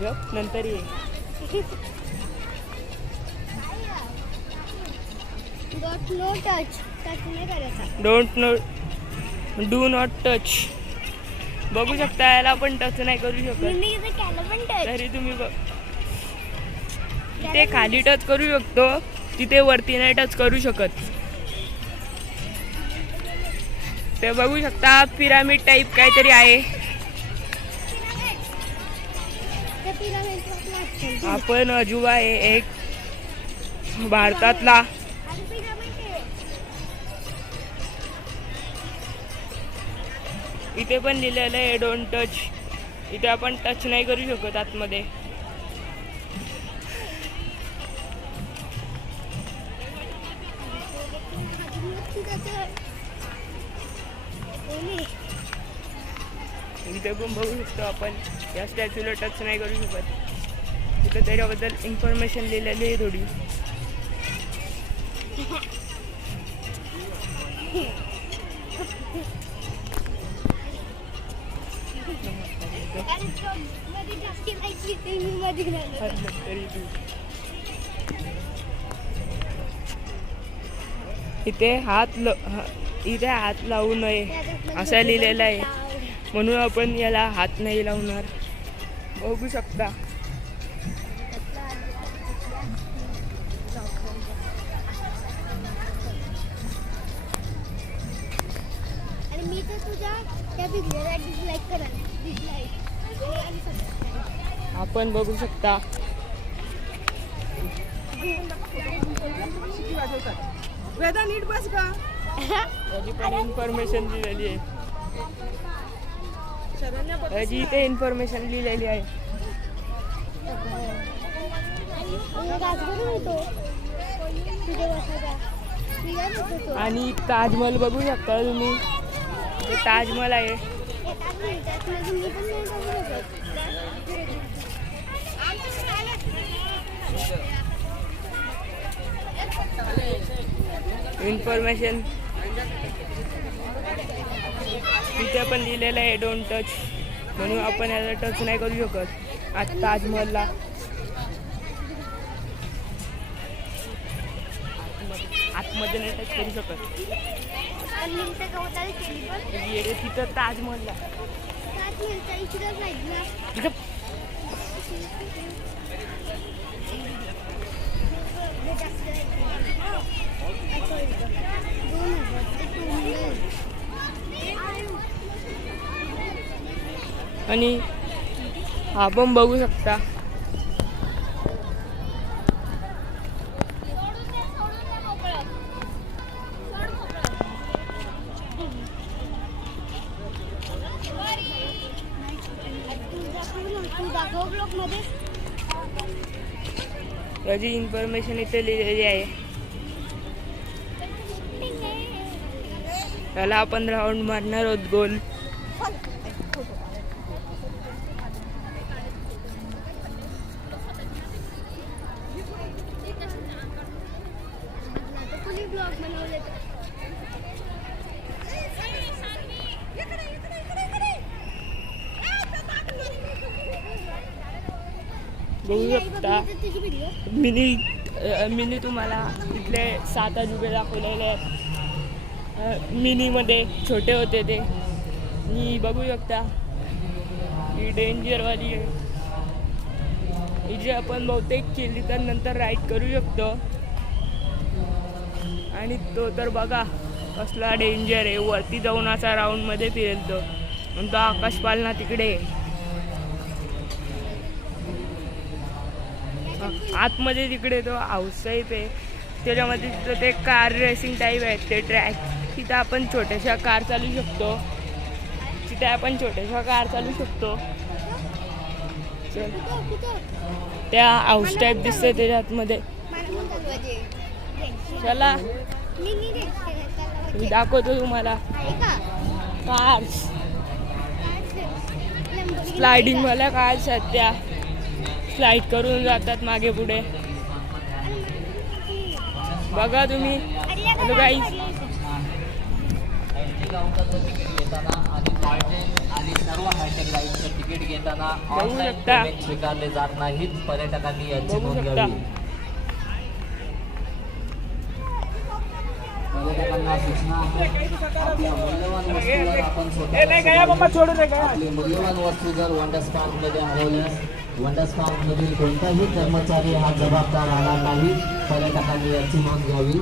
गप नंतर ये. Do not touch. बघू शकता याला पण टच नाही करू शकत. तरी तुम्ही तिथे खाली टच करू शकतो, तिथे वरती नाही टच करू शकत. ते बघू शकता पिरामिड टाईप काहीतरी आहे. आपण अजुबा आहे एक भारतातला. इथे पण लिहिलेलं आहे डोंट टच. इथे आपण टच नाही करू शकत आतमध्ये. इथे पण बघू शकतो आपण या स्टॅच्यूला टच नाही करू शकत. तिथे त्याच्याबद्दल इन्फॉर्मेशन लिहिलेली आहे थोडी. इथे हात लावू नये असं लिहिलेलं आहे, म्हणून आपण याला हात नाही लावणार. बघू शकता. आपण बघू शकता वेदा नीट बस का. याची पण इन्फॉर्मेशन लिहिलेली आहे. याची इथे इन्फॉर्मेशन लिहिलेली आहे. आणि ताजमहल बघू शकता तुम्ही. हे ताजमहल आहे. इन्फॉर्मेशन तिथे पण लिहिलेलं आहे डोंट टच, म्हणून आपण याला टच नाही करू शकत आज ताजमहलला. आतमध्ये नाही टच करू शकत. तिथं ताजमहलला आणि हा पण बघू शकता. याची इन्फॉर्मेशन इथे लिहिलेली आहे. त्याला आपण राऊंड मारणार आहोत गोल. बघू शकता मिनी तुम्हाला इथले 7 अजुबे दाखवलेले आहेत. मिनीमध्ये छोटे होते ते. मी बघू शकता ही डेंजरवाली आहे. ही जी आपण बहुतेक केली तर नंतर राईड करू शकतो. आणि तो तर बघा कसला डेंजर आहे. वरती जाऊन असा राऊंडमध्ये फिरेल तो. आणि तो आकाशपालना तिकडे आतमध्ये तिकडे तो हाऊस टाईप आहे. त्याच्यामध्ये तिथं ते कार रेसिंग टाईप आहेत ते ट्रॅक. तिथं आपण छोट्याशा कार चालू शकतो. त्या हाऊस टाईप दिसते त्याच्यात मध्ये. चला मी दाखवतो तुम्हाला कार्स. स्लायडिंग वाल्या कार्स आहेत त्या. स्लाइड करून जातात मागे पुढे. बघा तुम्ही. Hello guys. काउंटरचं तिकीट घेताना आणि टॉय ट्रेन आणि सर्व हायटेक राईडचं तिकीट घेताना बघू ऑनलाईन शकता. पेमेंट स्वीकारले जात नाहीत. पर्यटकांनी याची बघू नोंद शकता. घ्यावी. पर्यटकांना सूचना आहे, आपल्या मूल्यवान वस्तूवर आपण स्वतः आपली मूल्यवान वस्तू जर वंडर्स पार्कमध्ये हरवल्यास वंडर्स पार्कमधील कोणताही कर्मचारी हा जबाबदार राहणार नाही. पर्यटकांनी याची नोंद घ्यावी.